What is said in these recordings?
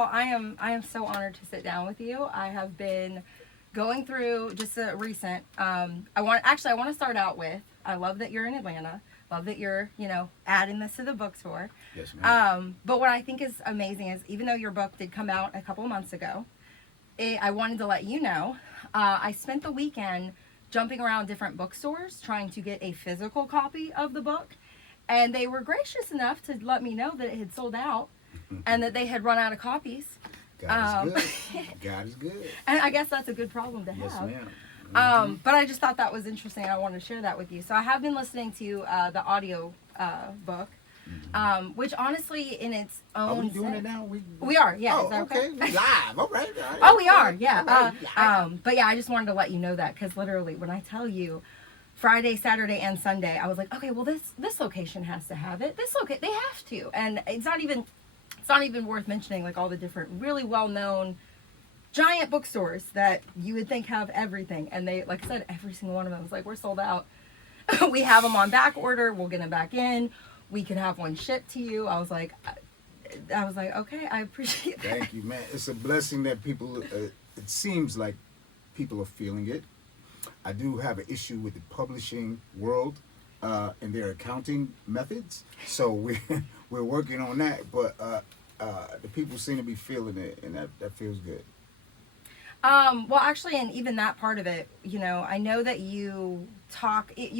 all, I am so honored to sit down with you. I have been going through just a recent. I want to start out with. I love that you're in Atlanta. Love that you're, adding this to the bookstore. Yes, ma'am. But what I think is amazing is even though your book did come out a couple of months ago, I wanted to let you know. I spent the weekend jumping around different bookstores trying to get a physical copy of the book, and they were gracious enough to let me know that it had sold out and that they had run out of copies. God is good. God is good. And I guess that's a good problem to have. Yes, ma'am. But I just thought that was interesting. I wanted to share that with you. So I have been listening to the audio book, which honestly, in its own Are we doing sense, it now? we are. Yeah. Oh, Is that okay. We live. All right. Oh, we are. Yeah. Right. But yeah, I just wanted to let you know that because literally, when I tell you, Friday, Saturday, and Sunday, I was like, okay, well this location has to have it. They have to, and it's not even worth mentioning like all the different really well known giant bookstores that you would think have everything, and they, like I said, every single one of them was like, we're sold out. We have them on back order. We'll get them back in. We could have one shipped to you. I was like, okay, I appreciate that. Thank you, man. It's a blessing that people. It seems like people are feeling it. I do have an issue with the publishing world and their accounting methods, so we're working on that. But the people seem to be feeling it, and that feels good. Well, actually, and even that part of it, I know that you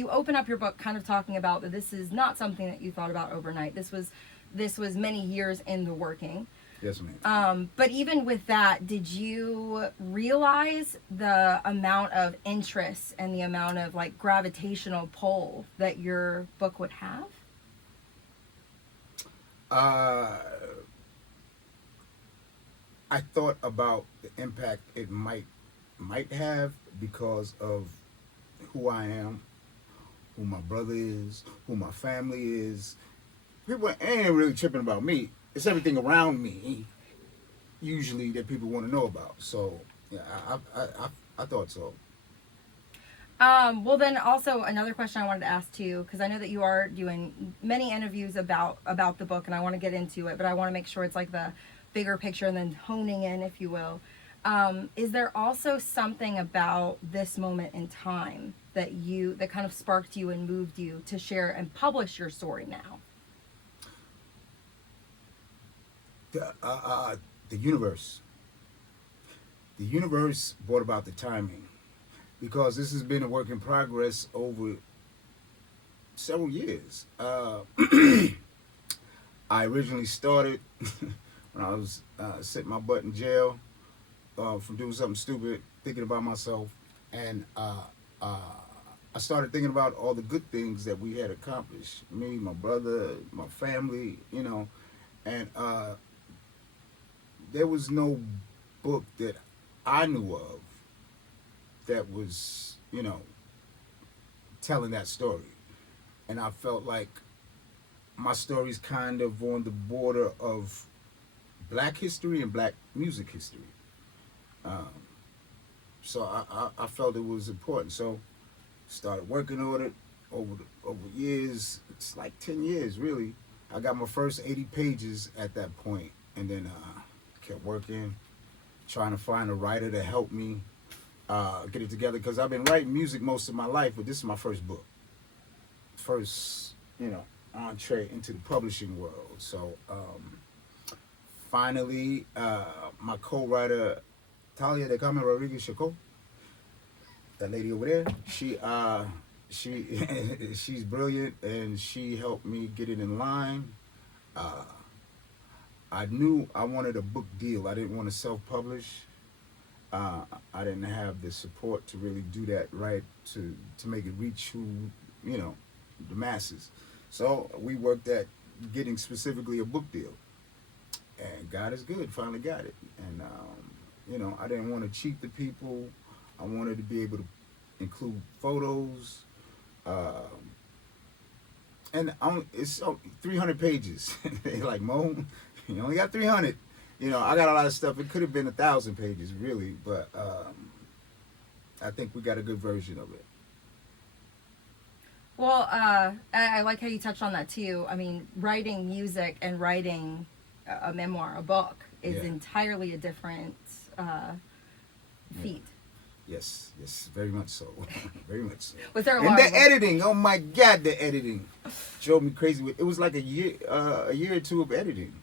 open up your book kind of talking about that this is not something that you thought about overnight. This was many years in the working. Yes, ma'am. But even with that, did you realize the amount of interest and the amount of like gravitational pull that your book would have? I thought about the impact it might have because of who I am, who my brother is, who my family is. People ain't really tripping about me. It's everything around me, usually, that people want to know about. So, yeah, I thought so. Well, then also another question I wanted to ask too, because I know that you are doing many interviews about the book, and I want to get into it, but I want to make sure it's like the bigger picture and then honing in, if you will. Is there also something about this moment in time that kind of sparked you and moved you to share and publish your story now? The universe. The universe brought about the timing, because this has been a work in progress over several years. I originally started when I was sitting my butt in jail from doing something stupid, thinking about myself, and I started thinking about all the good things that we had accomplished. Me, my brother, my family, and there was no book that I knew of that was, telling that story. And I felt like my story's kind of on the border of Black history and Black music history. So I felt it was important. So started working on it over years. It's like 10 years, really. I got my first 80 pages at that point, and then kept working, trying to find a writer to help me get it together, because I've been writing music most of my life, but this is my first book. First, entree into the publishing world. So finally, my co-writer, Talia de Carmen Rodriguez Shakur, that lady over there, she's brilliant, and she helped me get it in line. I knew I wanted a book deal. I didn't want to self-publish. I didn't have the support to really do that right, to make it reach the masses. So we worked at getting specifically a book deal. And God is good, finally got it. And, I didn't want to cheat the people. I wanted to be able to include photos. And it's 300 pages. They're like, Mo, you only got 300. I got a lot of stuff. It could have been 1,000 pages, really, but I think we got a good version of it. Well, I like how you touched on that too. I mean, writing music and writing a memoir, a book, is Yeah. entirely a different feat. Yes, very much so. Very much so. Was there a And lot the of editing, oh my God, the editing drove me crazy. It was like a year or two of editing,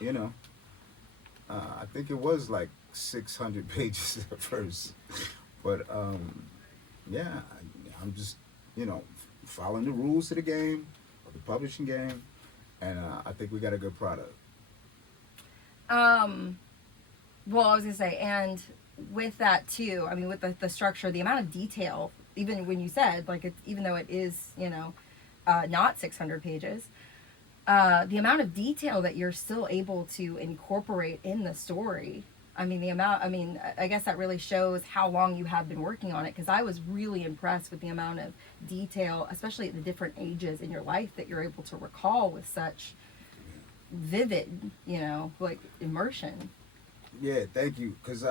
you know. I think it was like 600 pages at first. But yeah, I'm just, following the rules of the game, of the publishing game, and I think we got a good product. Well, I was gonna say, and with that too, I mean, with the structure, the amount of detail, even when you said like it's, even though it is, not 600 pages, the amount of detail that you're still able to incorporate in the story. I mean, I guess that really shows how long you have been working on it, because I was really impressed with the amount of detail, especially at the different ages in your life, that you're able to recall with such vivid, like immersion. Yeah, thank you. Cause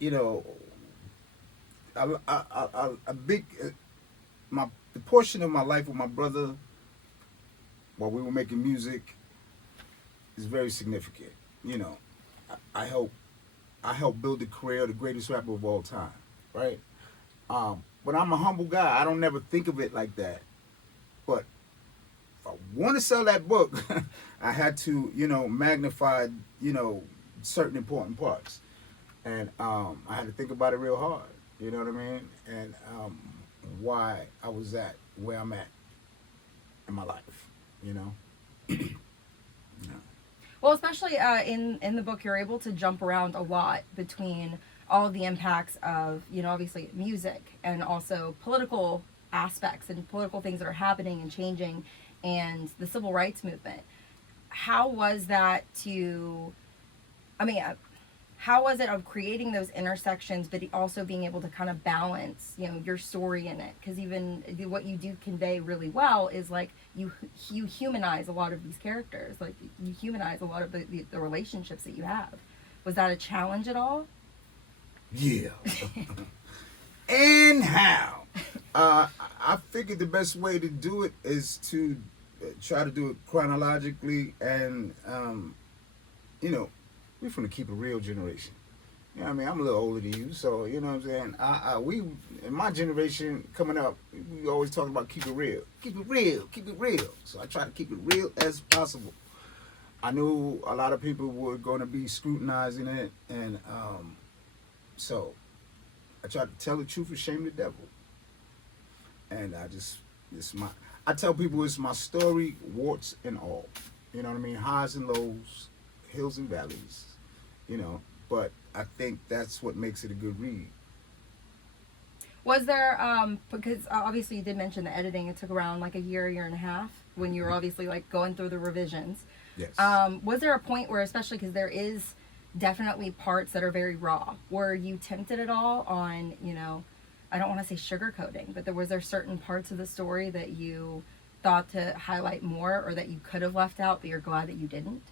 you know, a big the portion of my life with my brother while we were making music is very significant. You know, I helped build the career of the greatest rapper of all time, right? But I'm a humble guy. I don't never think of it like that. But if I want to sell that book, I had to, magnify, certain important parts. And I had to think about it real hard. You know what I mean? And why I was at where I'm at in my life. You know. Yeah. Well, especially in the book, you're able to jump around a lot between all of the impacts of, obviously music, and also political aspects and political things that are happening and changing, and the civil rights movement. How was that I mean, how was it of creating those intersections, but also being able to kind of balance, your story in it? Because even what you do convey really well is like you humanize a lot of these characters, like you humanize a lot of the relationships that you have. Was that a challenge at all? Yeah. And how? I figured the best way to do it is to try to do it chronologically, and we're from the keep it real generation. You know what I mean? I'm a little older than you, so you know what I'm saying? We, in my generation coming up, we always talking about keep it real. Keep it real, keep it real. So I try to keep it real as possible. I knew a lot of people were going to be scrutinizing it, and so I tried to tell the truth and shame the devil. And I tell people it's my story, warts and all. You know what I mean? Highs and lows, hills and valleys, but I think that's what makes it a good read. Was there, because obviously you did mention the editing, it took around like a year and a half when you were obviously like going through the revisions. Yes. Was there a point where, especially because there is definitely parts that are very raw, were you tempted at all on, I don't want to say sugarcoating, but was there certain parts of the story that you thought to highlight more, or that you could have left out, but you're glad that you didn't?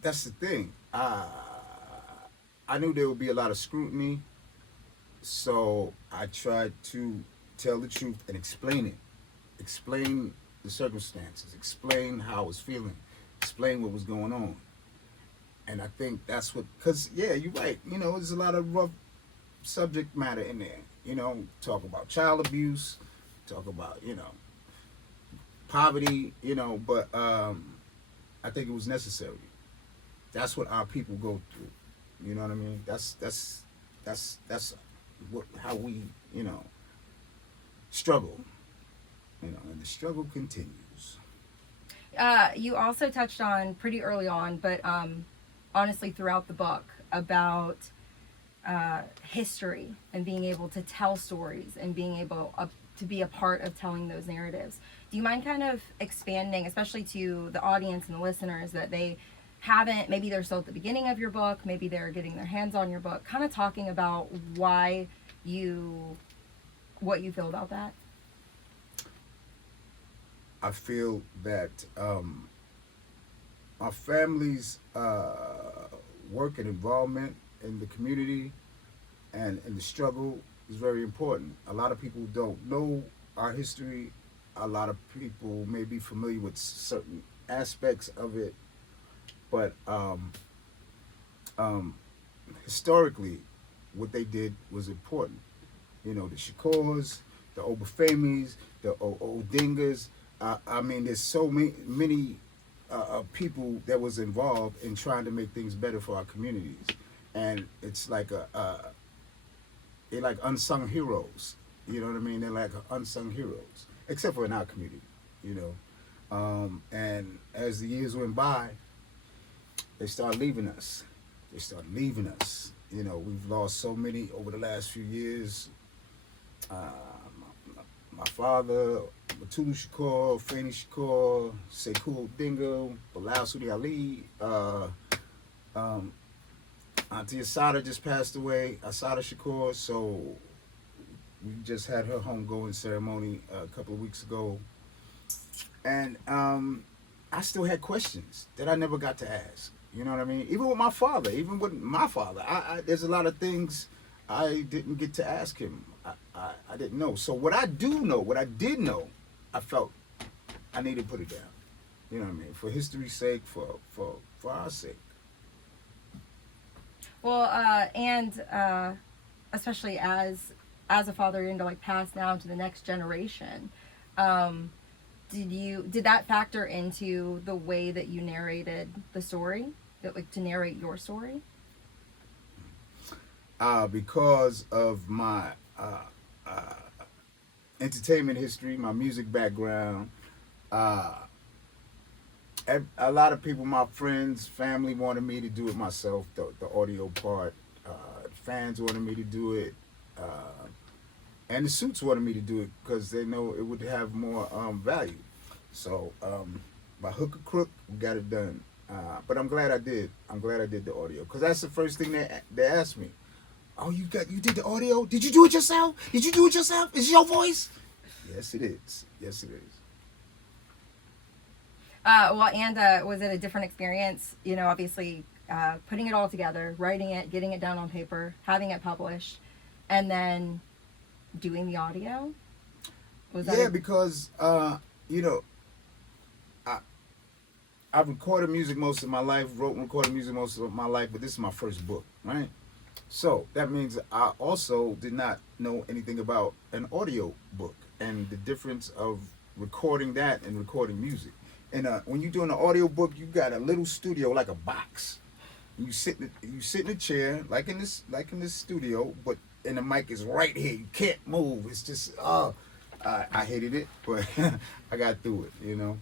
That's the thing. I knew there would be a lot of scrutiny, so I tried to tell the truth and explain it. Explain the circumstances, explain how I was feeling, explain what was going on. And I think that's what, because, yeah, you're right. There's a lot of rough subject matter in there. Talk about child abuse, talk about, poverty, but I think it was necessary. That's what our people go through. You know what I mean? That's how we, struggle. And the struggle continues. You also touched on pretty early on, but honestly throughout the book, about history and being able to tell stories and being able to be a part of telling those narratives. Do you mind kind of expanding, especially to the audience and the listeners, that they haven't, maybe they're still at the beginning of your book, maybe they're getting their hands on your book, kind of talking about what you feel about that? I feel that my family's work and involvement in the community and in the struggle is very important. A lot of people don't know our history. A lot of people may be familiar with certain aspects of it, But um, historically, what they did was important. You know, the Shakurs, the Obafamis, the Odingas. I mean, there's so many people that was involved in trying to make things better for our communities, and it's like they're like unsung heroes. You know what I mean? They're like unsung heroes, except for in our community. You know, and as the years went by, they started leaving us. They started leaving us. You know, we've lost so many over the last few years. My father, Matulu Shakur, Fanny Shakur, Sekou Dingo, Bilal Sudi Ali, Auntie Asada just passed away, Asada Shakur. So we just had her homegoing ceremony a couple of weeks ago. And I still had questions that I never got to ask. You know what I mean? Even with my father, there's a lot of things I didn't get to ask him. I didn't know. So what I did know, I felt I needed to put it down. You know what I mean? For history's sake, for our sake. Well, and especially as a father, you're going to like pass down to the next generation. Did that factor into the way that you narrated the story? Like to narrate your story? Because of my entertainment history, my music background, a lot of people, my friends, family wanted me to do it myself, the audio part. Fans wanted me to do it. And the Suits wanted me to do it because they know it would have more value. So by hook or crook, we got it done. But I'm glad I did. I'm glad I did the audio because that's the first thing they asked me. Oh, you did the audio? Did you do it yourself? Is it your voice? Yes, it is. Yes, it is. Well, and was it a different experience? You know, obviously putting it all together, writing it, getting it down on paper, having it published, and then doing the audio? Because you know, I've recorded music most of my life, wrote and recorded music most of my life, but this is my first book, right? So that means I also did not know anything about an audio book and the difference of recording that and recording music. And when you're doing an audio book, you got a little studio like a box. You sit in a chair like in this studio, but and the mic is right here. You can't move. It's just I hated it, but I got through it. You know.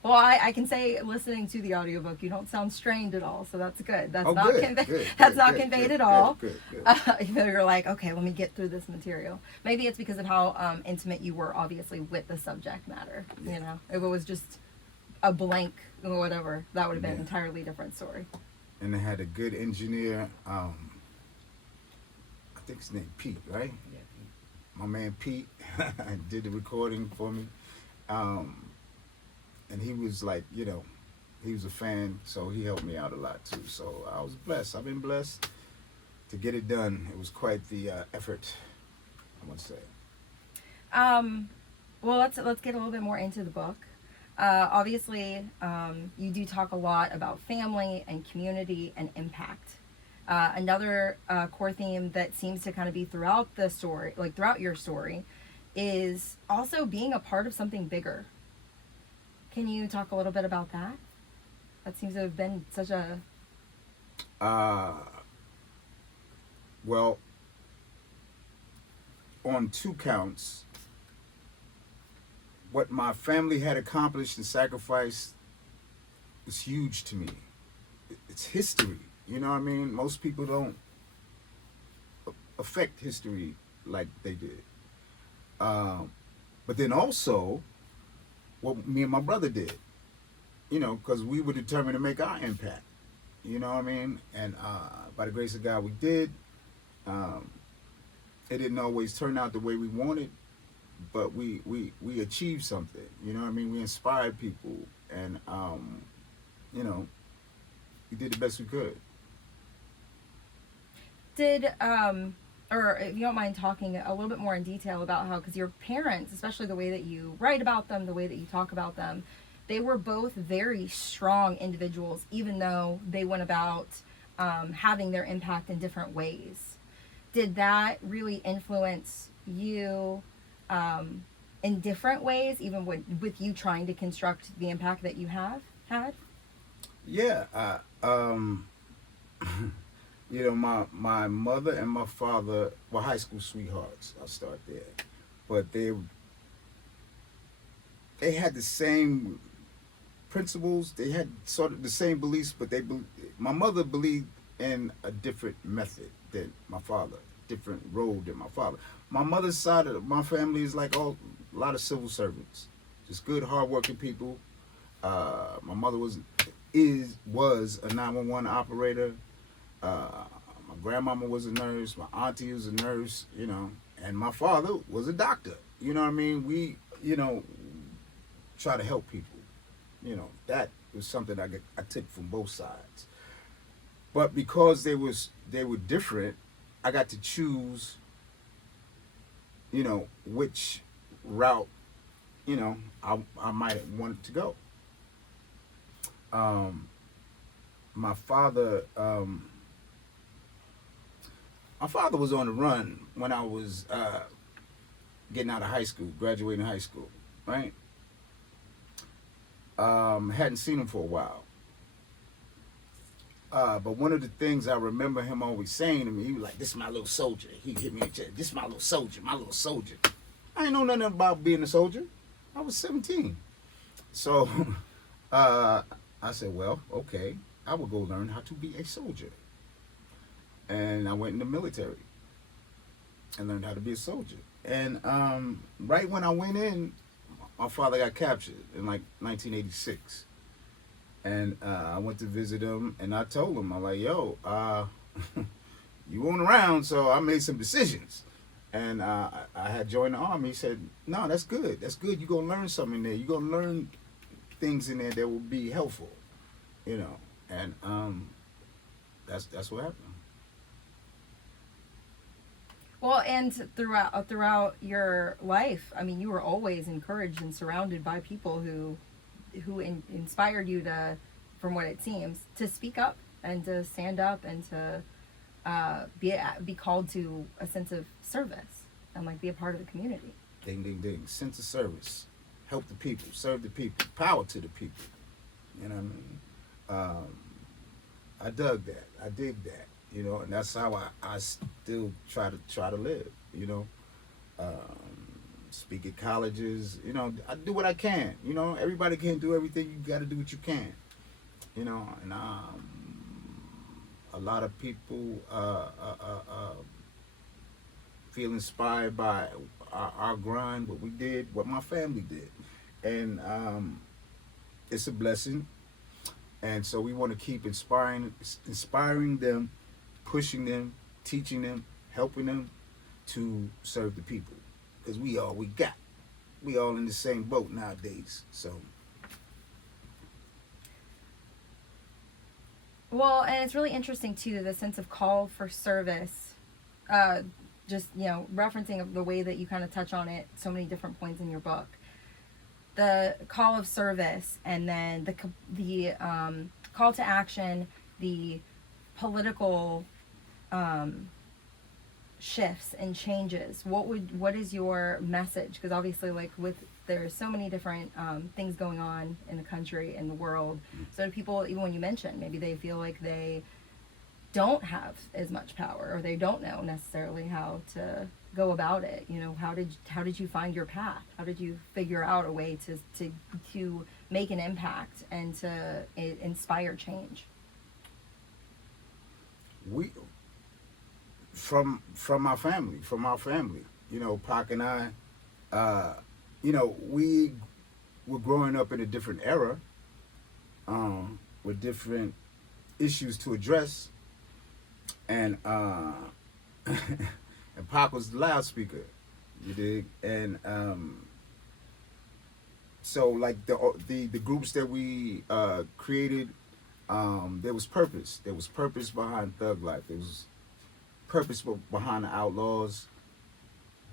Well, I can say listening to the audiobook, you don't sound strained at all, so that's good. That's not conveyed at all. Good. You know, you're like, okay, let me get through this material. Maybe it's because of how intimate you were, obviously, with the subject matter. Yeah. You know, if it was just a blank or whatever, that would have been an entirely different story. And they had a good engineer. I think his name Pete, right? Yeah, Pete. My man Pete did the recording for me. And he was like, you know, he was a fan, so he helped me out a lot too. So I was blessed. I've been blessed to get it done. It was quite the effort, I must say. Well, let's get a little bit more into the book. Obviously, you do talk a lot about family and community and impact. Another core theme that seems to kind of be throughout the story, like throughout your story, is also being a part of something bigger. Can you talk a little bit about that? That seems to have been such a... Well, on 2 counts, what my family had accomplished and sacrificed is huge to me. It's history. You know what I mean? Most people don't affect history like they did. But then also, what me and my brother did, you know, because we were determined to make our impact. You know what I mean? And by the grace of God, we did. It didn't always turn out the way we wanted, but we achieved something. You know what I mean? We inspired people, and you know, we did the best we could. Did or if you don't mind talking a little bit more in detail about how, because your parents, especially the way that you write about them, the way that you talk about them, they were both very strong individuals, even though they went about having their impact in different ways. Did that really influence you in different ways, even with you trying to construct the impact that you have had? Yeah, you know, my mother and my father were high school sweethearts. I'll start there, but they had the same principles. They had sort of the same beliefs, but my mother believed in a different method than my father, different road than my father. My mother's side of my family is like a lot of civil servants, just good, hardworking people. My mother was a 911 operator. My grandmama was a nurse. My auntie was a nurse. You know, and my father was a doctor. You know what I mean? We, you know, try to help people. You know, that was something I took from both sides. But because they were different, I got to choose, you know, which route, you know, I might have wanted to go. My father was on the run when I was getting out of high school, graduating high school, right? Hadn't seen him for a while. But one of the things I remember him always saying to me, he was like, "This is my little soldier." He hit me in the chest. "This is my little soldier, my little soldier." I didn't know nothing about being a soldier. I was 17. So I said, well, okay, I will go learn how to be a soldier. And I went in the military and learned how to be a soldier. And right when I went in, my father got captured in like 1986. And I went to visit him, and I told him, I'm like, yo, you weren't around, so I made some decisions. And I had joined the army. He said, no, that's good. That's good. You're going to learn something in there. You're going to learn things in there that will be helpful, you know. And that's what happened. Well, and throughout your life, I mean, you were always encouraged and surrounded by people who inspired you to, from what it seems, to speak up and to stand up and to be called to a sense of service and like be a part of the community. Ding, ding, ding. Sense of service. Help the people. Serve the people. Power to the people. You know what I mean? I dug that. I dig that. You know, and that's how I still try to live. You know, speak at colleges. You know, I do what I can. You know, everybody can't do everything. You got to do what you can. You know, and a lot of people feel inspired by our grind, what we did, what my family did, and it's a blessing. And so we want to keep inspiring them, pushing them, teaching them, helping them to serve the people, because we all in the same boat nowadays. So. Well, and it's really interesting too, the sense of call for service. Just, you know, referencing the way that you kind of touch on it, so many different points in your book. The call of service, and then the call to action, the political shifts and changes. What is your message? Because obviously, like there's so many different things going on in the country, in the world. So people, even when you mention, maybe they feel like they don't have as much power, or they don't know necessarily how to go about it. You know, how did you find your path? How did you figure out a way to make an impact and to inspire change? We from our family, you know, Pac and I, you know, we were growing up in a different era, with different issues to address, and and Pac was the loudspeaker, you dig, and so like the groups that we created, there was purpose. There was purpose behind Thug Life. There was purpose behind the Outlaws,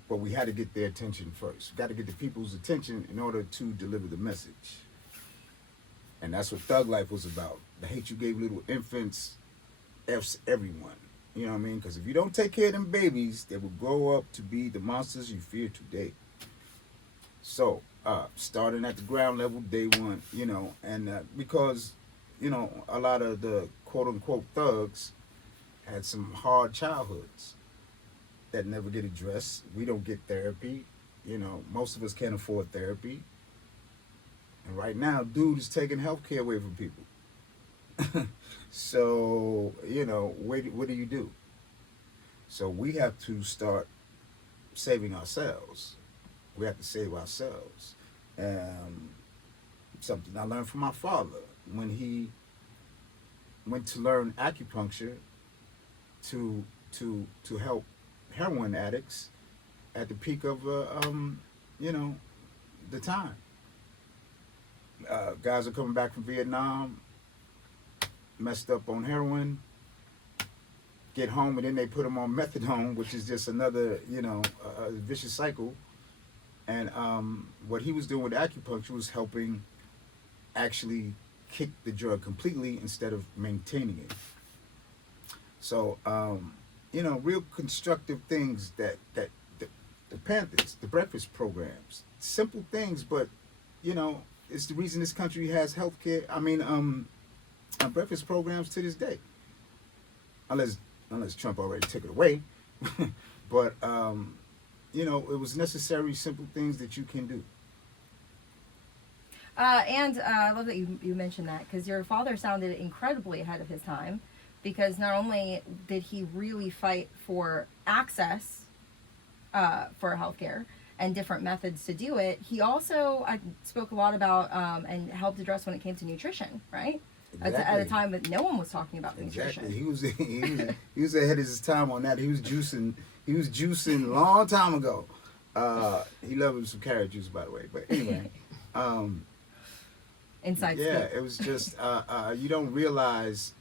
but we had to get their attention first. We got to get the people's attention in order to deliver the message. And that's what Thug Life was about. The hate you gave little infants F's everyone. You know what I mean? Because if you don't take care of them babies, they will grow up to be the monsters you fear today. So, starting at the ground level, day one, and because, a lot of the quote unquote thugs had some hard childhoods that never get addressed. We don't get therapy. Most of us can't afford therapy. And right now, dude is taking healthcare away from people. So, what do you do? So we have to start saving ourselves. We have to save ourselves. Something I learned from my father when he went to learn acupuncture to help heroin addicts at the peak of the time. Guys are coming back from Vietnam, messed up on heroin, get home, and then they put them on methadone, which is just another, vicious cycle. And what he was doing with acupuncture was helping actually kick the drug completely instead of maintaining it. So, real constructive things that the Panthers, the breakfast programs, simple things, but, it's the reason this country has healthcare. Breakfast programs to this day. Unless Trump already took it away. But, it was necessary, simple things that you can do. And I love that you mentioned that, because your father sounded incredibly ahead of his time, because not only did he really fight for access for healthcare and different methods to do it, he also spoke a lot about and helped address when it came to nutrition, right? Exactly. At a time that no one was talking about nutrition. Exactly. He was ahead of his time on that. He was juicing a long time ago. He loved him some carrot juice, by the way. But anyway, inside scoop. Yeah, it was just you don't realize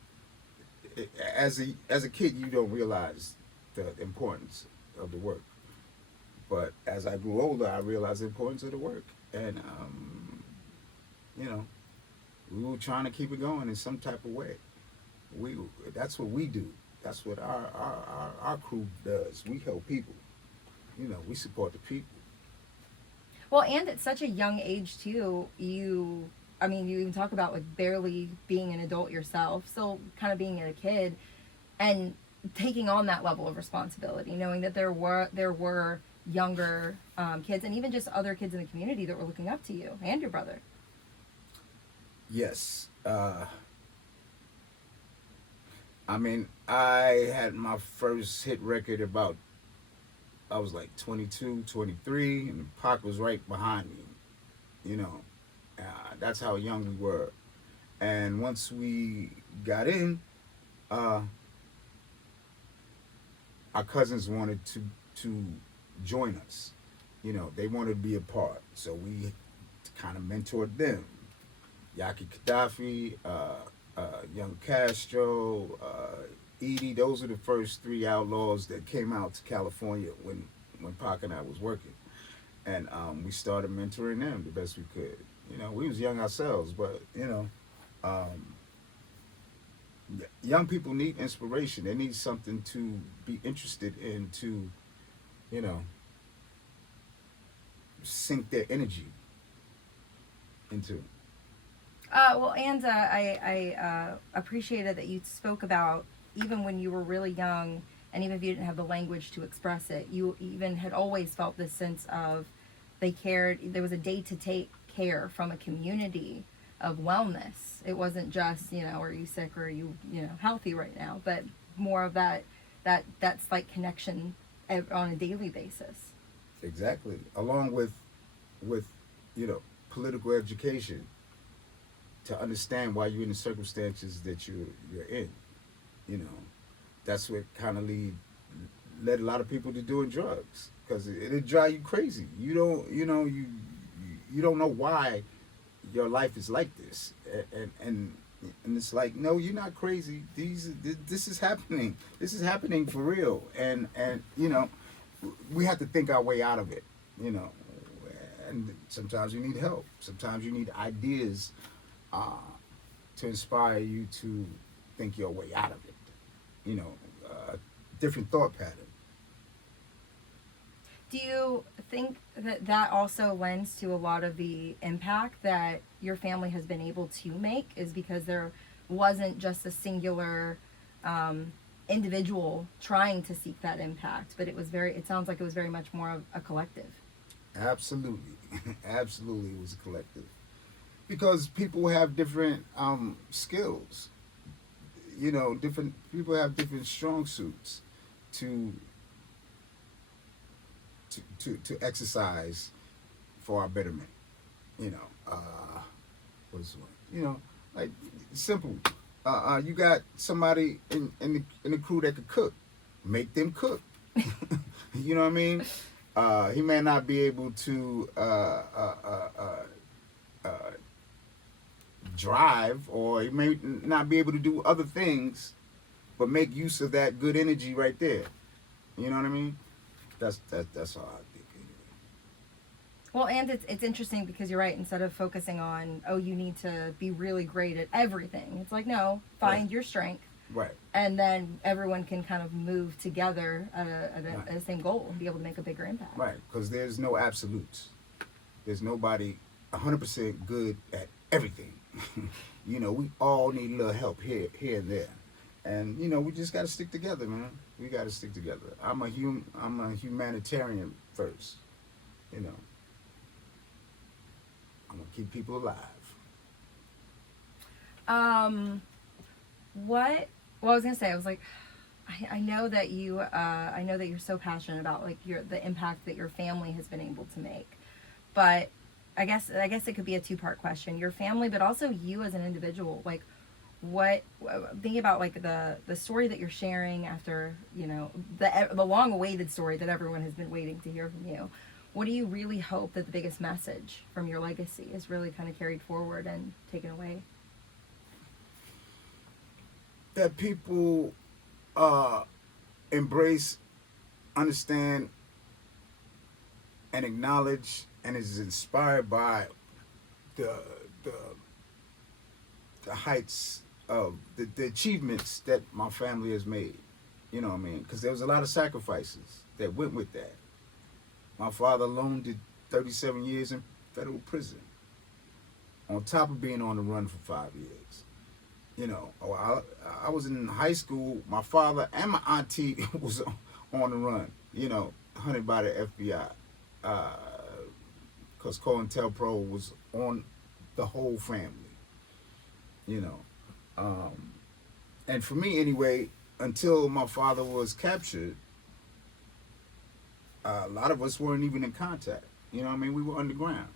as a kid, you don't realize the importance of the work. But as I grew older, I realized the importance of the work, and we were trying to keep it going in some type of way. That's what we do. That's what our crew does. We help people. We support the people. Well, and at such a young age too, you even talk about like barely being an adult yourself, still kind of being a kid, and taking on that level of responsibility, knowing that there were younger kids and even just other kids in the community that were looking up to you and your brother. Yes. I had my first hit record I was like 22, 23, and Pac was right behind me. That's how young we were. And once we got in, our cousins wanted to join us. They wanted to be a part. So we kind of mentored them. Yaki Gaddafi, Young Castro, Edie, those are the first three outlaws that came out to California when Pac and I was working. And we started mentoring them the best we could. We was young ourselves, but, young people need inspiration. They need something to be interested in to, sink their energy into. I appreciated that you spoke about, even when you were really young, and even if you didn't have the language to express it, you even had always felt this sense of they cared. There was a day to take care from a community of wellness. It wasn't just, are you sick or are you, healthy right now, but more of that's like connection on a daily basis. Exactly. Along with political education, to understand why you're in the circumstances that you're in. That's what kind of led a lot of people to doing drugs, because it'll drive you crazy. You don't know why your life is like this, and it's like, no, you're not crazy. This is happening. This is happening for real, and we have to think our way out of it. And sometimes you need help. Sometimes you need ideas. to inspire you to think your way out of it. You know, different thought pattern. Do you think that that also lends to a lot of the impact that your family has been able to make, is because there wasn't just a singular individual trying to seek that impact, but it sounds like it was very much more of a collective. Absolutely, absolutely, it was a collective because people have different skills. You know, different people have different strong suits to to exercise for our betterment. You know, what's the one? You know, like simple. You got somebody in the crew that could cook. Make them cook. You know what I mean? He may not be able to drive, or he may not be able to do other things, but make use of that good energy right there. You know what I mean? That's all I think. Well, and it's interesting because you're right. Instead of focusing on, oh, you need to be really great at everything, it's like, no, find Right. your strength, Right. and then everyone can kind of move together Right. at the same goal and be able to make a bigger impact. Right. Because there's no absolutes. There's nobody 100% good at everything. You know, we all need a little help here and there, and you know, we just got to stick together, man. We got to stick together. I'm a humanitarian first. You know, I'm gonna keep people alive. What? Well, I was gonna say, I was like, I know that I know that you're so passionate about like the impact that your family has been able to make, but I guess it could be a two-part question: your family, but also you as an individual. Like, what? Thinking about like the story that you're sharing after, you know, the long-awaited story that everyone has been waiting to hear from you. What do you really hope that the biggest message from your legacy is really kind of carried forward and taken away? That people embrace, understand, and acknowledge, and is inspired by the the, the heights of the achievements that my family has made. You know what I mean? Because there was a lot of sacrifices that went with that. My father alone did 37 years in federal prison, on top of being on the run for 5 years. You know, I was in high school. My father and my auntie was on the run. You know, hunted by the FBI, because COINTELPRO was on the whole family. You know, and for me anyway, until my father was captured, a lot of us weren't even in contact. You know what I mean? We were underground,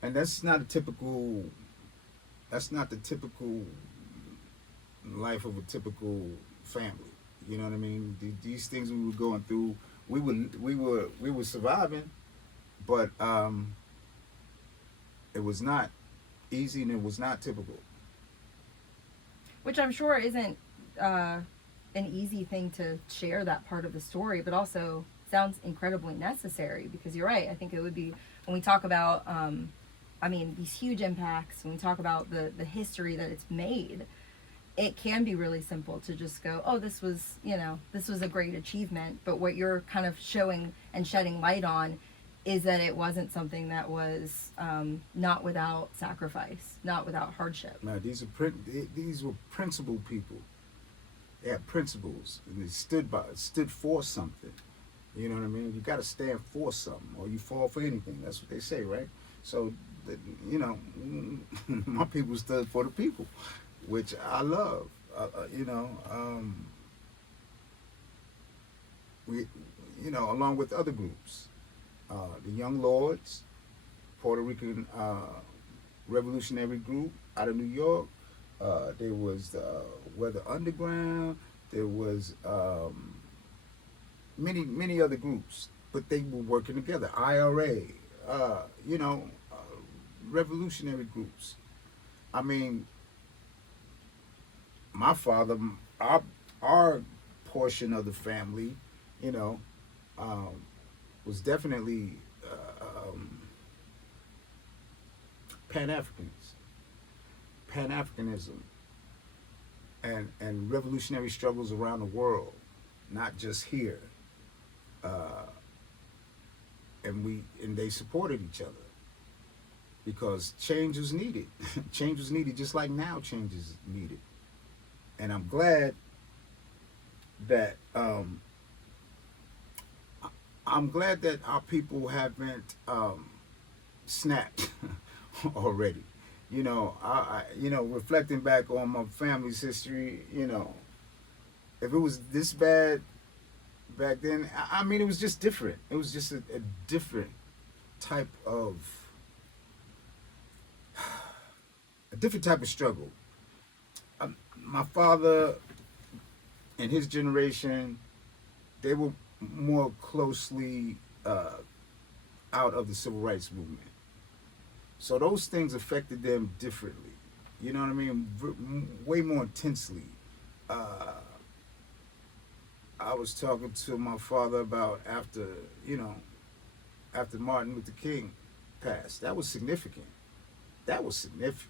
and that's not a typical. That's not the typical life of a typical family. You know what I mean? These things we were going through, we were surviving, but it was not easy and it was not typical. Which I'm sure isn't an easy thing to share, that part of the story, but also sounds incredibly necessary, because you're right. I think it would be, when we talk about, these huge impacts, when we talk about the history that it's made, it can be really simple to just go, oh, this was a great achievement. But what you're kind of showing and shedding light on is that it wasn't something that was not without sacrifice, not without hardship. Now, these were principled people. They had principles, and they stood for something. You know what I mean? You got to stand for something, or you fall for anything. That's what they say, right? So, you know, my people stood for the people, which I love. We, along with other groups, the Young Lords, Puerto Rican revolutionary group out of New York. There was Weather Underground. There was many other groups, but they were working together. IRA, revolutionary groups. I mean, my father, our portion of the family, was definitely Pan-Africans. Pan-Africanism and revolutionary struggles around the world, not just here. And they supported each other because change was needed. Change was needed, just like now change is needed. And I'm glad that our people haven't snapped already. Reflecting back on my family's history, if it was this bad back then, I mean, it was just different. It was just a different type of struggle. My father and his generation, they were more closely out of the civil rights movement. So those things affected them differently. You know what I mean? Way more intensely. I was talking to my father about after Martin Luther King passed. That was significant.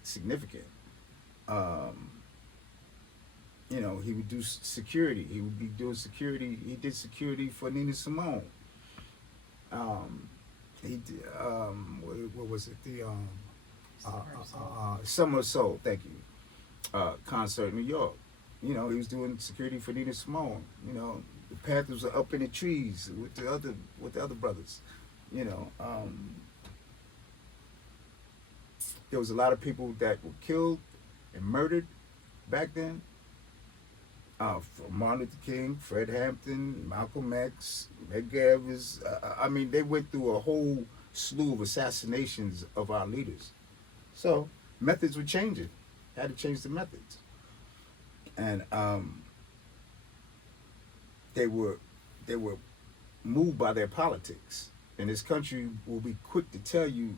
Significant. He would do security. He would be doing security. He did security for Nina Simone. He did, what was it? The Summer of Soul. Thank you. Concert in New York. He was doing security for Nina Simone. The Panthers were up in the trees with the other brothers. There was a lot of people that were killed and murdered back then. From Martin Luther King, Fred Hampton, Malcolm X, Medgar Evers. They went through a whole slew of assassinations of our leaders. So methods were changing. Had to change the methods. And they were moved by their politics. And this country will be quick to tell you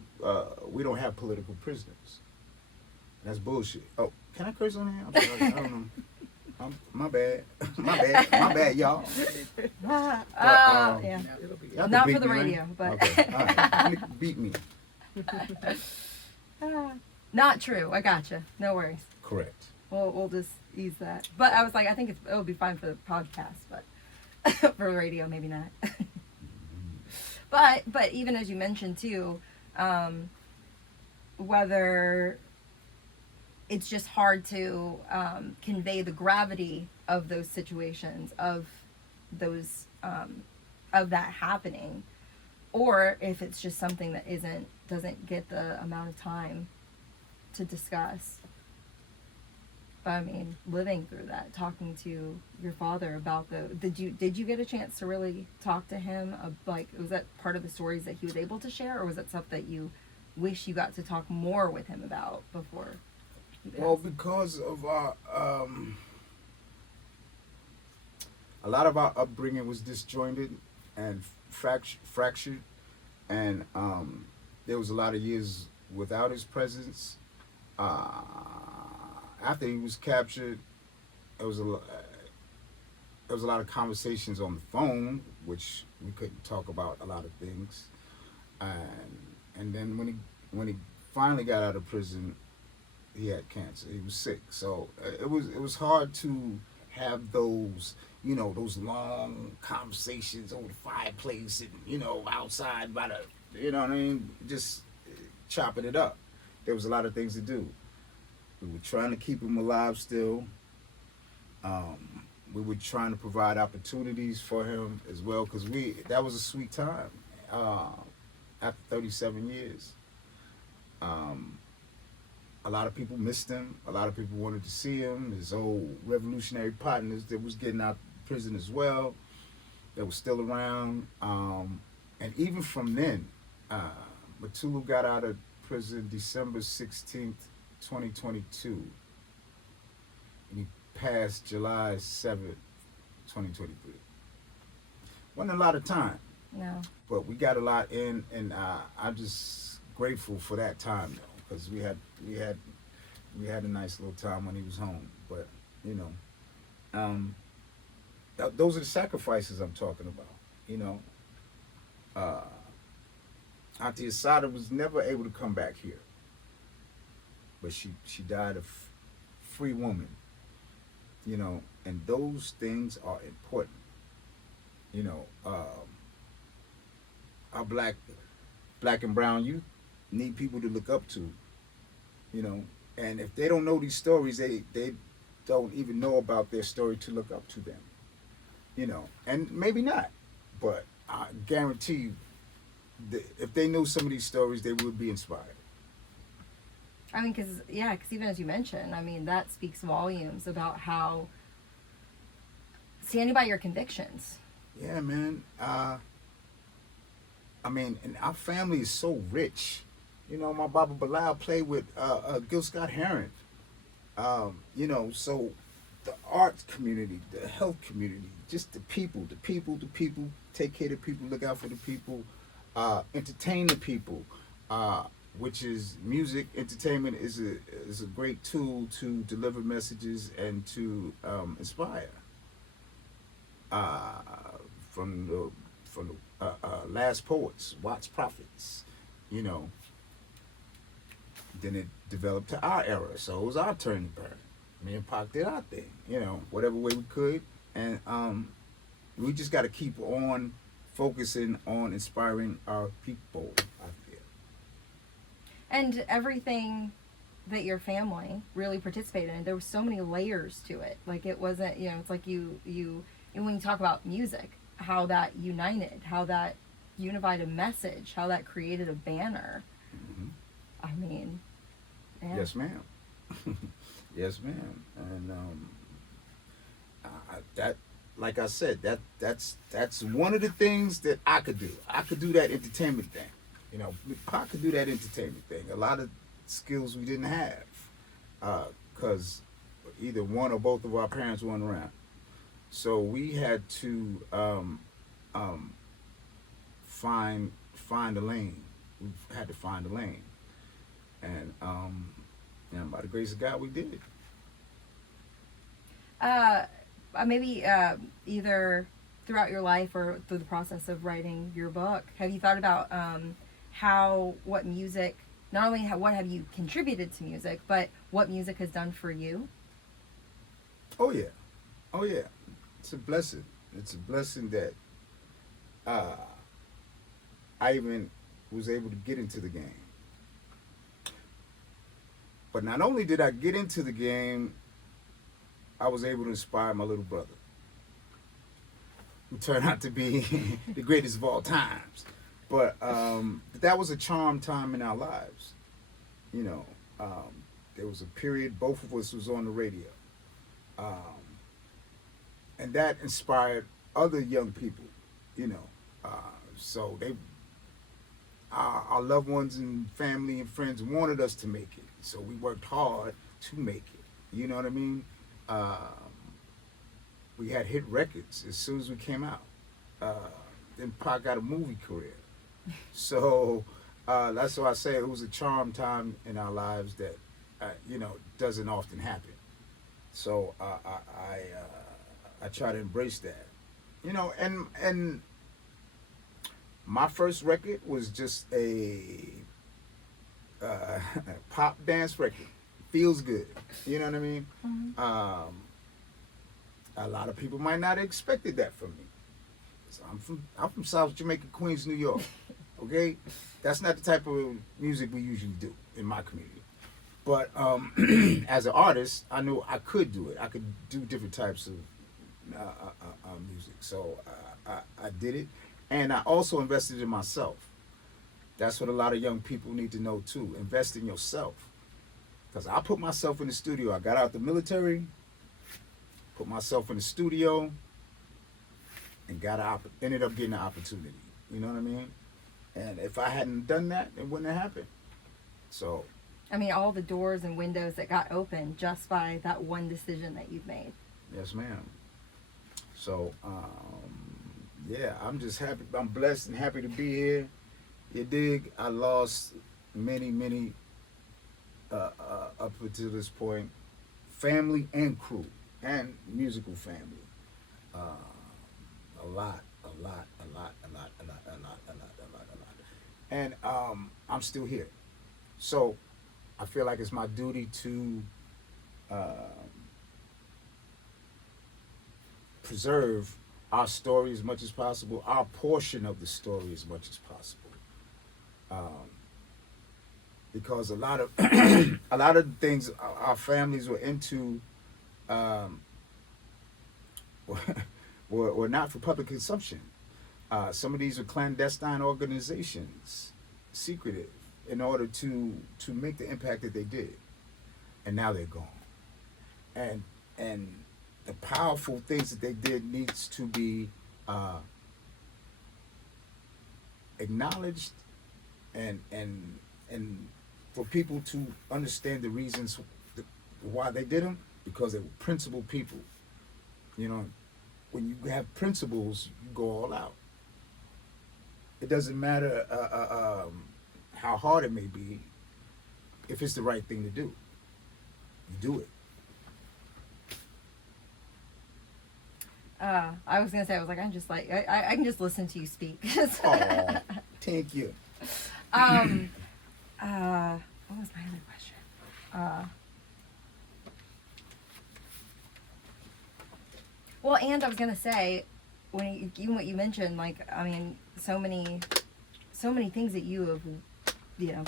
we don't have political prisoners. That's bullshit. Oh, can I curse on here? I'm sorry. I don't know. My bad, y'all. Yeah. Not for the radio, but okay. All right. Beat me. Not true. I gotcha. No worries. Correct. We'll just ease that. But I was like, I think it'll be fine for the podcast, but for the radio, maybe not. But even as you mentioned too, whether it's just hard to convey the gravity of those situations, of that happening, or if it's just something that doesn't get the amount of time to discuss. But living through that, talking to your father about did you get a chance to really talk to him? Was that part of the stories that he was able to share, or was it stuff that you wish you got to talk more with him about before? Well, because of our, a lot of our upbringing was disjointed and fractured, and there was a lot of years without his presence. After he was captured, there was a lot of conversations on the phone, which we couldn't talk about a lot of things, and then when he finally got out of prison, he had cancer. He was sick, so it was hard to have those long conversations over the fireplace and outside by the just chopping it up. There was a lot of things to do. We were trying to keep him alive still. We were trying to provide opportunities for him as well, because that was a sweet time after 37 years. A lot of people missed him. A lot of people wanted to see him. His old revolutionary partners that was getting out of prison as well, that was still around. And even from then, Matulu got out of prison December 16th, 2022. And he passed July 7th, 2023. Wasn't a lot of time. No. But we got a lot in, and I'm just grateful for that time, though. Because we had a nice little time when he was home, but those are the sacrifices I'm talking about. Auntie Asada was never able to come back here. but she died a free woman. You know, and those things are important. You know, our black and brown youth need people to look up to. You know, and if they don't know these stories, they don't even know about their story to look up to them. You know, and maybe not, but I guarantee you, if they knew some of these stories, they would be inspired. I mean, because even as you mentioned, I mean, that speaks volumes about how standing by your convictions. Yeah, man. I mean, and our family is so rich. You know, my Baba Bilal played with Gil Scott Heron. You know, so the arts community, the health community, just the people, take care of the people, look out for the people, entertain the people, which is music. Entertainment is a great tool to deliver messages and to inspire. From the last poets, Watts prophets, you know. Then it developed to our era, so it was our turn to burn. Me and Pac did our thing, you know, whatever way we could, and we just got to keep on focusing on inspiring our people. I feel. And everything that your family really participated in, there were so many layers to it. Like it wasn't, you know, it's like you and when you talk about music, how that united, how that unified a message, how that created a banner. Mm-hmm. I mean, yeah. Yes, ma'am. Yes, ma'am. And that, like I said, that's one of the things that I could do. I could do that entertainment thing. You know, Pac could do that entertainment thing. A lot of skills we didn't have, because either one or both of our parents weren't around. So we had to find a lane. We had to find a lane, and by the grace of God, we did. Maybe either throughout your life or through the process of writing your book, have you thought about what music, not only what have you contributed to music, but what music has done for you? Oh yeah. It's a blessing. It's a blessing that I even was able to get into the game. But not only did I get into the game, I was able to inspire my little brother, who turned out to be the greatest of all times. But that was a charmed time in our lives. You know, there was a period both of us was on the radio. And that inspired other young people, you know. So our loved ones and family and friends wanted us to make it. So we worked hard to make it. You know what I mean? We had hit records as soon as we came out. Then Pac got a movie career. So that's why I say it was a charmed time in our lives that, you know, doesn't often happen. So I try to embrace that, you know, and my first record was just a pop dance record. Feels good, you know what I mean? Mm-hmm. A lot of people might not have expected that from me. So I'm from South Jamaica, Queens, New York. Okay, that's not the type of music we usually do in my community. But as an artist, I knew I could do it. I could do different types of music. So I did it. And I also invested in myself. That's what a lot of young people need to know too. Invest in yourself. Because I put myself in the studio. I got out the military, put myself in the studio, and ended up getting an opportunity. You know what I mean? And if I hadn't done that, it wouldn't have happened. So, I mean, all the doors and windows that got opened just by that one decision that you've made. Yes, ma'am. So, yeah, I'm just happy. I'm blessed and happy to be here. You dig? I lost many up until this point, family and crew and musical family. A lot. And I'm still here. So I feel like it's my duty to uh, preserve our story as much as possible, our portion of the story as much as possible. Um, because a lot of a lot of the things our families were into um, were not for public consumption. Some of these are clandestine organizations, secretive, in order to make the impact that they did, and now they're gone. And the powerful things that they did needs to be acknowledged, and for people to understand the reasons why they did them, because they were principled people. You know, when you have principles, you go all out. It doesn't matter how hard it may be. If it's the right thing to do, you do it. I was gonna say, I was like, I'm just like, I can just listen to you speak. Oh, thank you. What was my other question? Well, and I was gonna say, even what you mentioned, like, I mean, so many things that you have,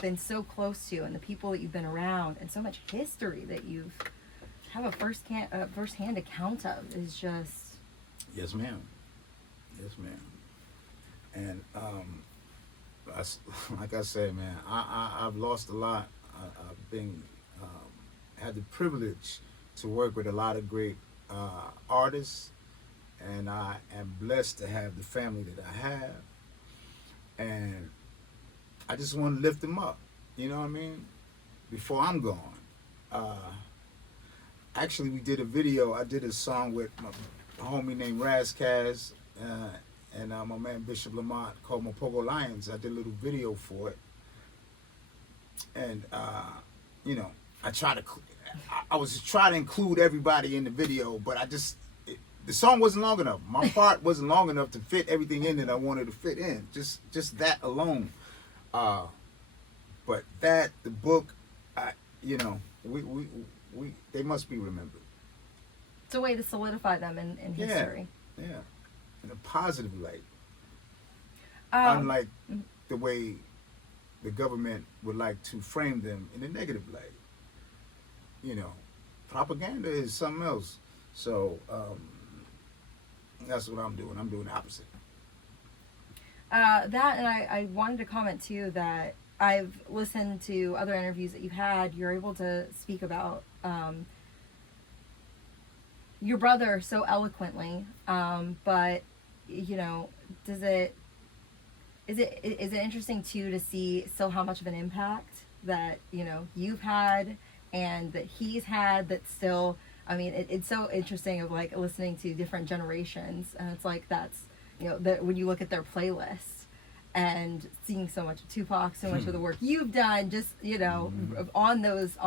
been so close to, and the people that you've been around, and so much history that you've have a first-hand account of is just. Yes, ma'am. Yes, ma'am. And like I say, man, I've lost a lot. I've been had the privilege to work with a lot of great artists, and I am blessed to have the family that I have. And I just want to lift them up. You know what I mean? Before I'm gone. Actually, we did a video. I did a song with my homie named Razkaz and my man Bishop Lamont called Mopogo Lions. I did a little video for it. And, I was trying to include everybody in the video, but the song wasn't long enough. My part wasn't long enough to fit everything in that I wanted to fit in. Just that alone. But the book, they must be remembered. It's a way to solidify them in history. Yeah, in a positive light. Unlike the way the government would like to frame them in a negative light. Propaganda is something else. So that's what I'm doing. I'm doing the opposite. That, and I wanted to comment too that I've listened to other interviews that you've had. You're able to speak about your brother so eloquently, but is it interesting too to see still how much of an impact that you've had and that he's had, that still, I mean, it's so interesting of like listening to different generations, and it's like that's that when you look at their playlists and seeing so much of Tupac, so much of the work you've done, just on those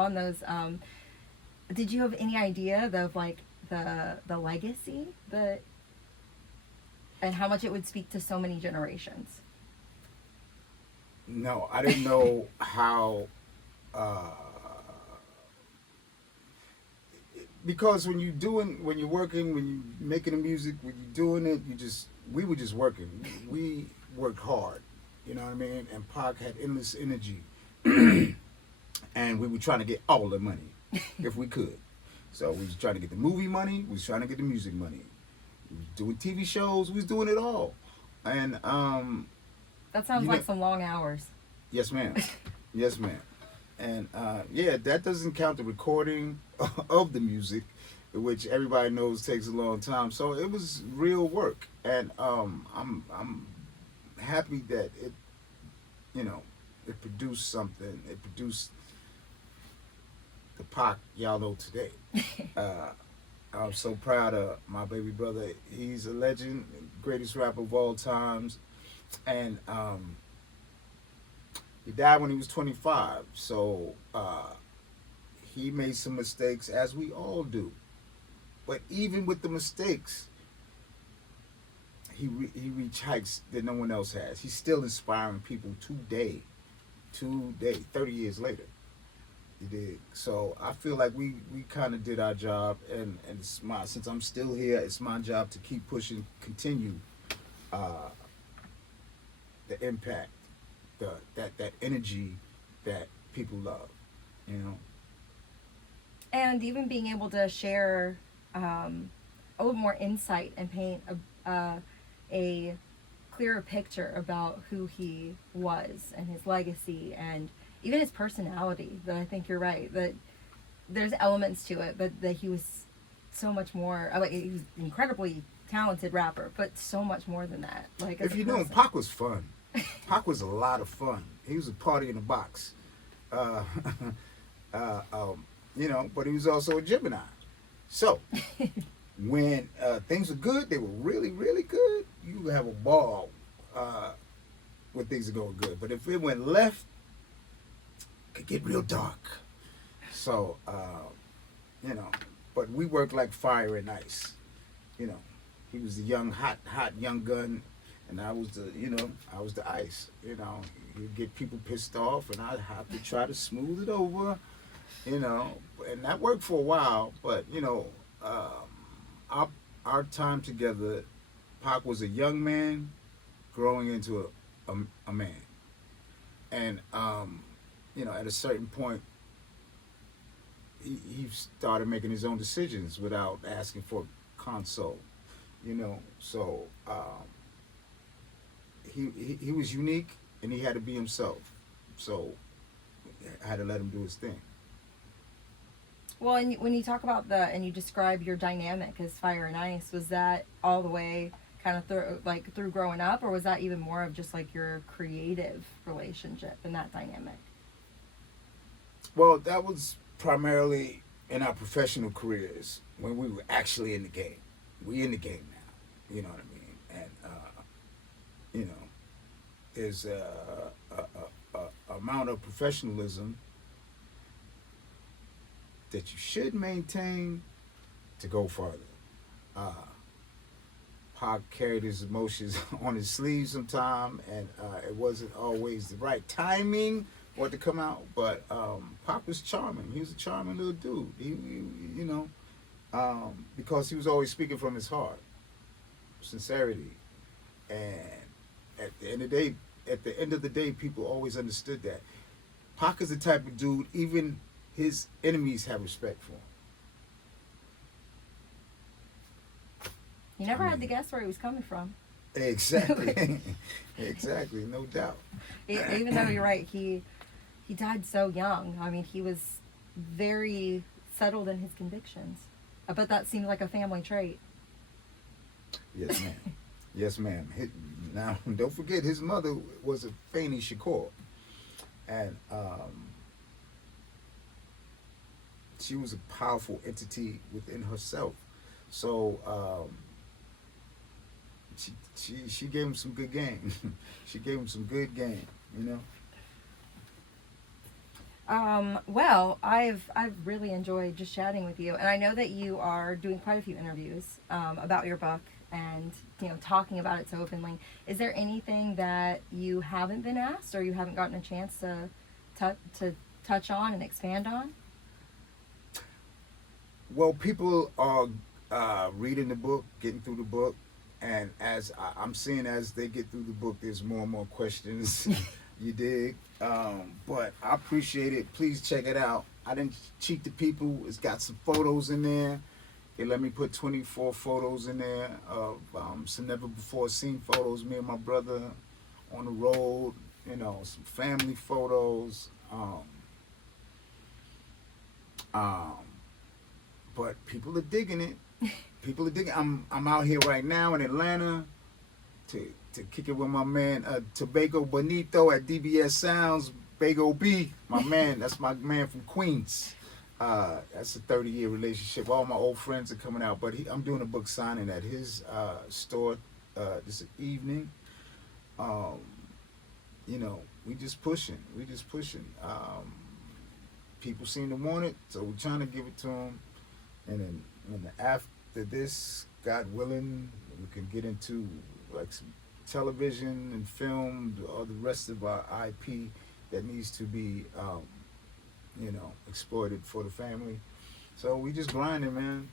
did you have any idea of like the legacy and how much it would speak to so many generations? No, I didn't know how because when you're working, when you're making the music, when you're doing it, we were just working. We worked hard, you know what I mean? And Pac had endless energy. And we were trying to get all the money if we could. So we was trying to get the movie money, we was trying to get the music money. We was doing TV shows, we was doing it all. And that sounds like some long hours. Yes, ma'am. Yes, ma'am. And that doesn't count the recording of the music, which everybody knows takes a long time. So it was real work, and I'm happy that it produced something. It produced the Pac y'all know today. I'm so proud of my baby brother. He's a legend, greatest rapper of all times, and he died when he was 25. So he made some mistakes, as we all do. But even with the mistakes, he reached heights that no one else has. He's still inspiring people today, 30 years later. You dig? So I feel like we kind of did our job, and it's my, since I'm still here, it's my job to keep pushing, continue uh, the impact, that energy that people love. You know. And even being able to share a little more insight and paint a clearer picture about who he was and his legacy and even his personality. That I think you're right, that there's elements to it, but that he was so much more. Like, he was an incredibly talented rapper, but so much more than that. Like, as If a you know him, person. Pac was fun. Pac was a lot of fun. He was a party in a box. Uh, you know, but he was also a Gemini. So when things were good, they were really, really good. You would have a ball when things are going good. But if it went left, it could get real dark. So, you know, but we worked like fire and ice. You know, he was the young, hot young gun, and I was the, you know, I was the ice. You know, you get people pissed off, and I'd have to try to smooth it over. You know, and that worked for a while. But you know, our time together, Pac was a young man growing into a man, and you know, at a certain point, he started making his own decisions without asking for console. You know, so he was unique, and he had to be himself. So I had to let him do his thing. Well, and when you talk about and you describe your dynamic as fire and ice, was that all the way kind of through growing up, or was that even more of just like your creative relationship and that dynamic? Well, that was primarily in our professional careers when we were actually in the game. We in the game now, you know what I mean? And you know, there's a amount of professionalism that you should maintain to go further. Pac carried his emotions on his sleeve sometime, and it wasn't always the right timing for it to come out. But Pac was charming. He was a charming little dude. He you know, because he was always speaking from his heart, sincerity, and at the end of the day, people always understood that. Pac is the type of dude, even his enemies have respect for him. You never had to guess where he was coming from. Exactly. Exactly, no doubt. Even though you're right, he died so young. I mean, he was very settled in his convictions. But that seems like a family trait. Yes, ma'am. Yes, ma'am. Now, don't forget, his mother was a Tupac Shakur. And she was a powerful entity within herself. So she gave him some good game. She gave him some good game, you know. Well, I've really enjoyed just chatting with you, and I know that you are doing quite a few interviews about your book and, you know, talking about it so openly. Is there anything that you haven't been asked or you haven't gotten a chance to touch on and expand on? Well, people are reading the book, getting through the book, and I'm seeing as they get through the book, there's more and more questions. You dig? But I appreciate it. Please check it out. I didn't cheat the people. It's got some photos in there. They let me put 24 photos in there of some never before seen photos. Me and my brother on the road. You know, some family photos. But people are digging it. People are digging. I'm out here right now in Atlanta to kick it with my man Tobago Bonito at DBS Sounds. Bago B, my man. That's my man from Queens. That's a 30-year relationship. All my old friends are coming out, but I'm doing a book signing at his store this evening. You know, we just pushing. People seem to want it, so we're trying to give it to them. And then after this, God willing, we can get into like some television and film, or the rest of our IP that needs to be exploited for the family. So we just grinding, man.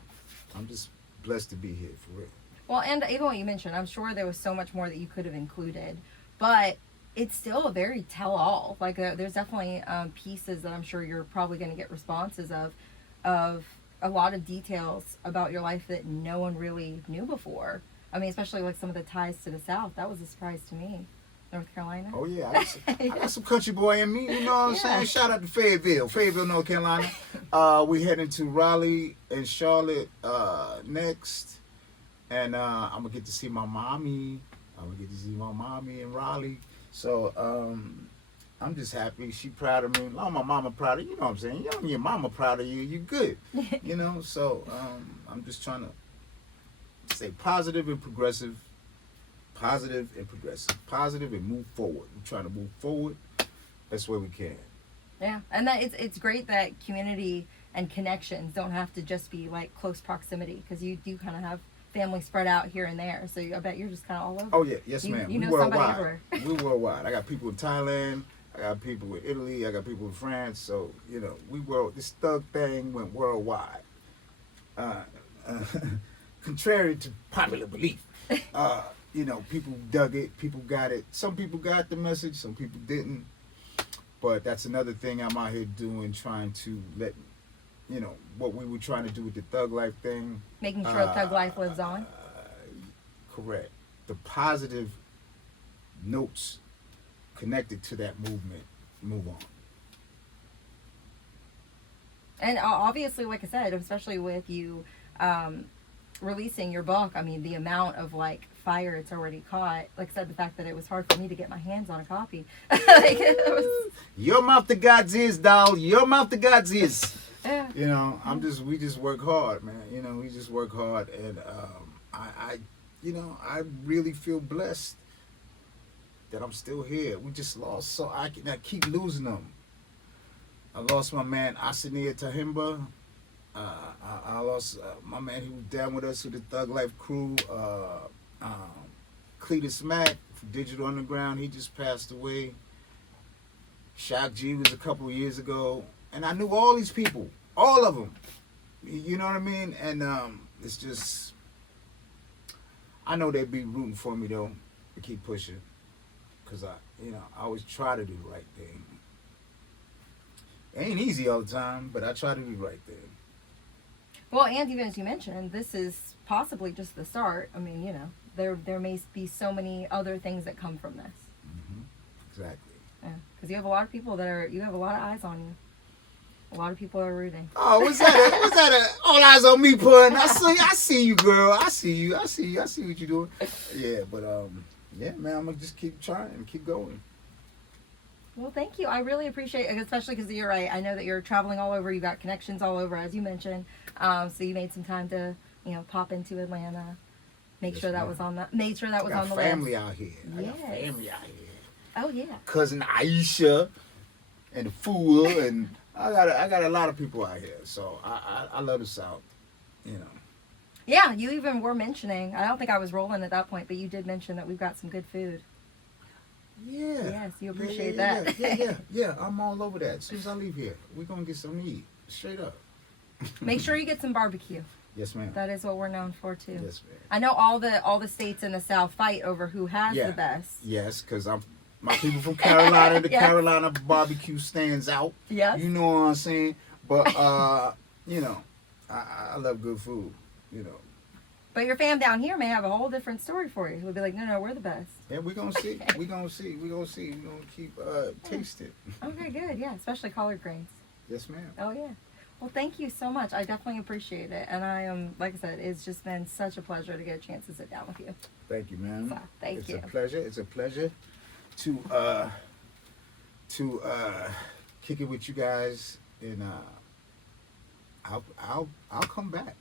I'm just blessed to be here, for real. Well, and even what you mentioned, I'm sure there was so much more that you could have included, but it's still a very tell-all. Like, there's definitely pieces that I'm sure you're probably going to get responses of a lot of details about your life that no one really knew before. I mean, especially like some of the ties to the South. That was a surprise to me. North Carolina. Oh yeah, I got some country boy in me. You know what I'm saying? Shout out to Fayetteville, North Carolina. We heading to Raleigh and Charlotte next, and I'm gonna get to see my mommy. In Raleigh. So I'm just happy. She proud of me. Long my mama proud of you. You know what I'm saying? Your mama proud of you. You good. So I'm just trying to stay positive and progressive. Positive and move forward. We're trying to move forward best way we can. Yeah, and that it's great that community and connections don't have to just be like close proximity, because you do kind of have family spread out here and there. So I bet you're just kind of all over. Oh yeah, yes ma'am. You know somebody everywhere. We're worldwide. I got people in Thailand. I got people in Italy. I got people in France. So this thug thing went worldwide. Contrary to popular belief. People dug it, people got it. Some people got the message, some people didn't. But that's another thing I'm out here doing, trying to let, what we were trying to do with the Thug Life thing. Making sure Thug Life lives on. Correct. The positive notes connected to that movement move on. And obviously, like I said, especially with you releasing your book, I mean, the amount of like fire it's already caught. Like I said, the fact that it was hard for me to get my hands on a copy. Your mouth to God's ears, doll. Your mouth to God's ears. Yeah. We just work hard, man. We just work hard, and I really feel blessed that I'm still here. We just lost, so I keep losing them. I lost my man Asinir Tahimba. I lost my man who was down with us with the Thug Life crew. Cletus Mack from Digital Underground, he just passed away. Shock G was a couple of years ago. And I knew all these people, all of them. You know what I mean? And it's just, I know they'd be rooting for me though to keep pushing. Because I always try to do the right thing. It ain't easy all the time, but I try to do the right thing. Well, and even as you mentioned, this is possibly just the start. I mean, there may be so many other things that come from this. Mm-hmm. Exactly. Yeah, because you have a lot of people you have a lot of eyes on you. A lot of people are rooting. Oh, what's that? All eyes on me, pun. I see you, girl. I see you. I see what you're doing. Yeah, but yeah, man, I'm gonna just keep trying and keep going. Well, thank you. I really appreciate it, especially because you're right. I know that you're traveling all over. You got connections all over, as you mentioned. So you made some time to, pop into Atlanta. Made sure that was on the list. Family out here. Yes. I got family out here. Oh yeah. Cousin Aisha and the Fool, and I got a lot of people out here. So I love the South. Yeah, you even were mentioning. I don't think I was rolling at that point, but you did mention that we've got some good food. Yeah. Yes, you appreciate that. Yeah. I'm all over that. As soon as I leave here, we're gonna get some meat. Straight up. Make sure you get some barbecue. Yes, ma'am. That is what we're known for too. Yes, ma'am. I know all the states in the South fight over who has the best. Yes, because my people from Carolina, the Yes. Carolina barbecue stands out. Yes. You know what I'm saying? But I love good food. But your fam down here may have a whole different story for you. We'll be like, no, we're the best. Yeah, we're gonna see. We're gonna keep taste it. Okay, good. Yeah, especially collard greens. Yes, ma'am. Oh yeah. Well, thank you so much. I definitely appreciate it, and I am, like I said, it's just been such a pleasure to get a chance to sit down with you. Thank you, ma'am. So, thank you. It's a pleasure. It's a pleasure to kick it with you guys, and I'll come back.